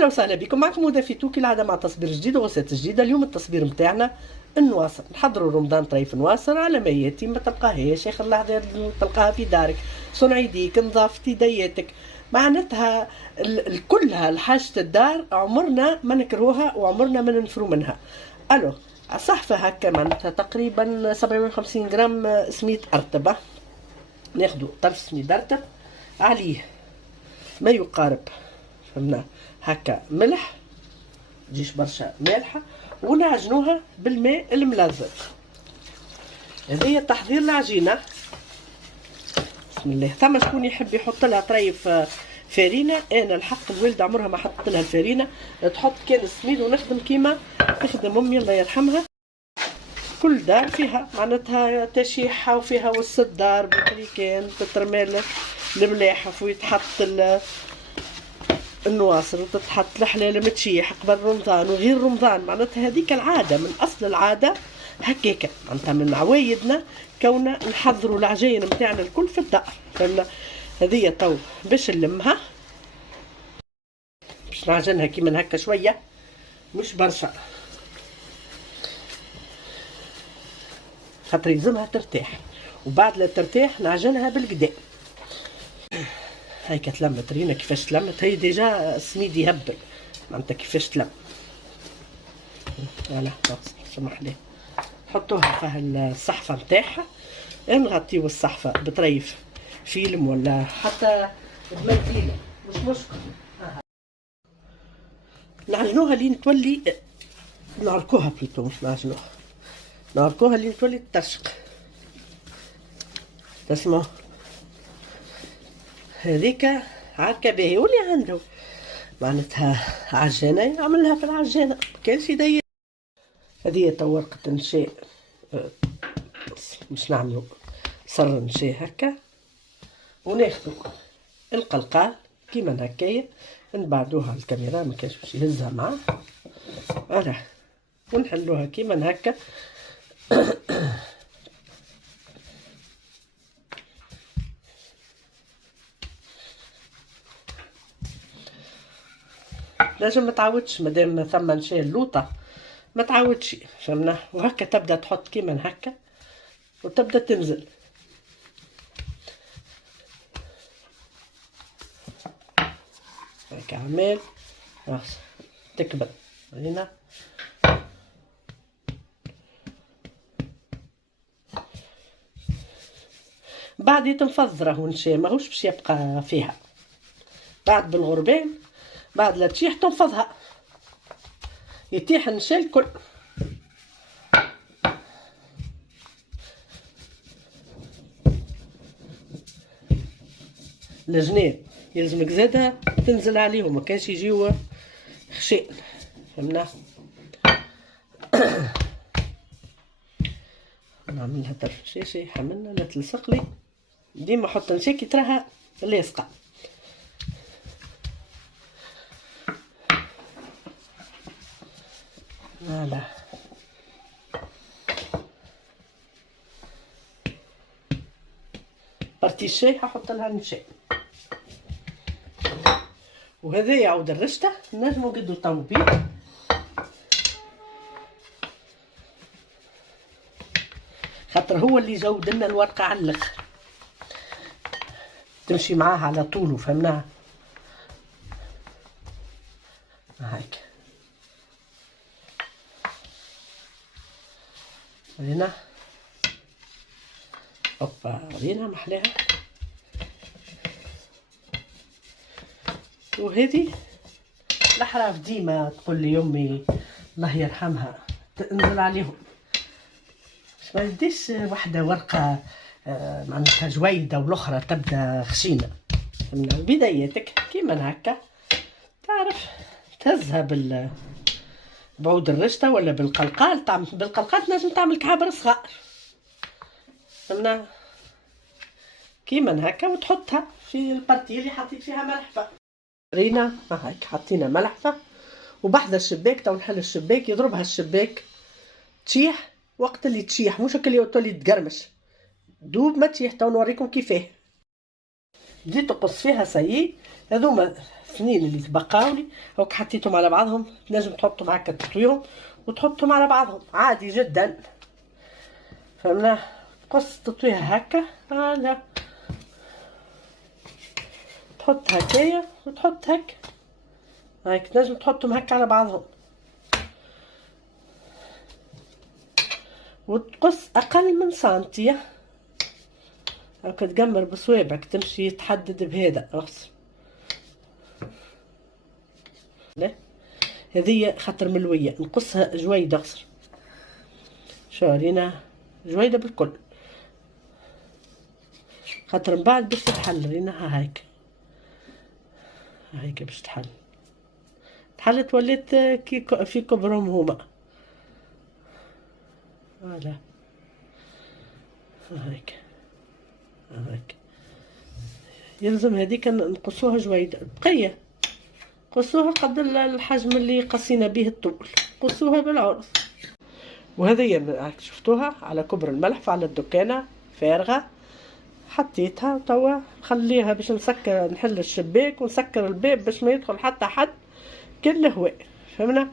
اهلا وسهلا بكم. معكم هدى في توكي العاده مع تصبير جديد وغسالة جديده. اليوم التصبير متاعنا النواصر. نحضروا رمضان طريف نواصر على ما ياتي، ما تلقاهاش اخر لحظه تلقاها في دارك. صنع يديك، نظافة يديتك، معناتها كلها الحاجة الدار عمرنا ما نكروها وعمرنا ما ننفروا منها. الو صحفه هكا معناتها تقريبا 750 غرام سميد ارتبه. ناخذ طرف سميد ارتب عليه ما يقارب فهمنا هكا ملح، تجيش برشا مالحه، ونعجنوها بالماء الملزق. هذه تحضير العجينه. بسم الله. ثم شكون يحب يحط لها طريف فارينه، انا الحق الوالده عمرها ما حطت لها الفارينه، تحط كان السميد ونخدم كيما تخدم امي الله يرحمها. كل دار فيها معناتها تشيحه وفيها وسط دار بطريقين تترمال الملاحف ويتحط النواصر وتتحط الحلال متشيح قبل رمضان وغير رمضان. معناتها هذيك العاده من اصل العاده هكاكا، معناتها من عوايدنا كونا نحضروا العجين نتاعنا الكل في الدار. فهمنا. هذه تو باش نلمها، باش نعجنها كيما هكا شويه مش برشا، خاطر يلزمها ترتاح، وبعد لا ترتاح نعجنها بالقدا. هاي تلمت، رينا كيفاش تلمت، هي ديجا السميد يهبل معناتها كيفاش تلم. فوالا سمح لي نحطوها في الصحفه نتاعها، نغطيو الصحفه بطريف فيلم ولا حتى بمنديله مش مشكل. نعجنوها لين تولي، نعركوها بليتو مش نعجنوها، نعركوها لين تولي ترشق. تسمعوا هذيك عركه باهي، واللي عنده معناتها عجانه يعملها في العجانه مكانش يضيق. هذه تو ورقه نشاء، مش نعملو صر نشاء هكا، وناخدو القلقال كيما هكايا نبعدوها على الكاميرا ما كانش باش يهزها معاه. فوالا ونحلوها كيما هكا. لازم ما تعودش مادام ثم نشاء اللوطه ما تعودش فهمنا. وهكا تبدا تحط كيما هكا وتبدا تنزل. هكا عمال خلاص تكبر هنا. بعد يتنفض راهو نشاء ماهوش باش يبقى فيها، بعد بالغربان بعد لا تشيح تنفضها يتيح النشاء الكل. الجناب يلزمك زاده تنزل عليهم ما كانش يجيو خشين فهمنا. نعملها طرف شاشه حملنا لا تلصق لي، ديما حط نشاكي تراها لاصقه. فوالا بارتي الشاي هحط لها النشاء. وهذا يعود الرشته نجمو نقدو الطوموبيل، خاطر هو اللي جود لنا الورقه على الاخر تمشي معاها على طول وفهمناها. هاك هنا اوبا ورينا محلاها. وهذه الحراف ديما تقول لي امي الله يرحمها تنزل عليهم ما يديش وحده ورقه معناتها جويده والاخرى تبدا خشينه. من بدايتك كيما هكا تعرف تهزها بعود الرشته ولا بالقلقال. بالقلقال تنجم تعمل كعابر صغار فهمنا كيما هكا، وتحطها في البارتي اللي حطيت فيها ملحفه. رينا هاك حطينا ملحفه وبحذا الشباك. تو نحل الشباك يضربها الشباك تشيح. وقت اللي تشيح مش اللي تولي تقرمش دوب ما تشيح. تو نوريكم كيفاه بديت تقص فيها سايي. هذوما سنين اللي تبقاولي هاك حطيتهم على بعضهم. تنجم تحطهم هكا تطويهم وتحطهم على بعضهم عادي جدا، فهمنا. تقص تطويها هكا، هلا تحط هكايا وتحط هكا، هاك تنجم تحطهم هكا على بعضهم، وتقص اقل من سنتي هاكا، تقمر بصوابعك تمشي تحدد بهذا اغسل. لا هذه خاطر ملويه نقصها جويده اغسل، شورينا جويده بالكل خاطر من بعد باش تتحل. رينا هايك هايك باش تحل، تحلت وليت كي في كبرهم هما. فوالا هايك هايك يلزم هذيك نقصوها جويده بقيه، قصوها قد الحجم اللي قصينا به الطول، قصوها بالعرض. وهذه شفتوها على كبر الملح على الدكانه فارغه، حطيتها توا خليها باش نسكر، نحل الشباك ونسكر الباب باش ما يدخل حتى حد كل هواء، فهمنا.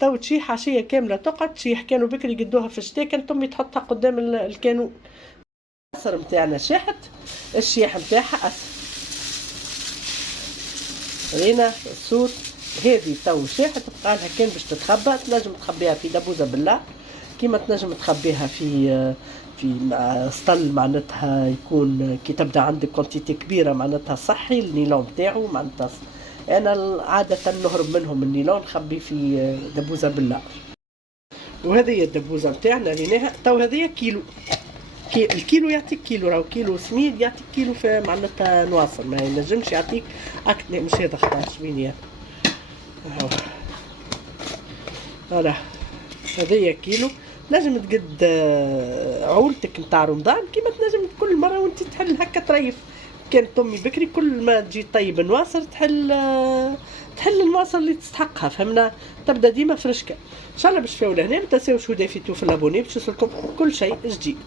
تو تشيح عشيه كامله تقعد تشيح. كانوا بكري يقدوها في الشتاء كانت امي تحطها قدام الكانون. الاسر نتاعنا شاحت، الشيح نتاعها اسر. رينا الصوت هذه تو شاحت بقالها كان باش تتخبى. تنجم تخبيها في دبوزه بالله كيما تنجم تخبيها في سطل معناتها يكون كي تبدا عندك كونتيتي كبيره معناتها صحي. النيلون تاعو معناتها انا عاده نهرب منهم النيلون، نخبي في دبوزه بالله. وهذه هي الدبوزه نتاعنا ريناها تو. هذه كيلو، الكيلو يعطيك كيلو، راهو كيلو سميد يعطيك كيلو في معناتها نواصل، ما ينجمش يعطيك اكثر. مش هذا 11 وين يا هذا. هذه كيلو نجم تقد عولتك نتاع رمضان كيما تنجم كل مره وانت تحل هكا تريف. كانت امي بكري كل ما تجي طيب نواصر تحل النواصر اللي تستحقها، فهمنا. تبدا ديما فرشكه ان شاء الله. باش تفاولوا هنا ما تنساوش ودافيتو في الابوني باش يوصلكم كل شيء جديد.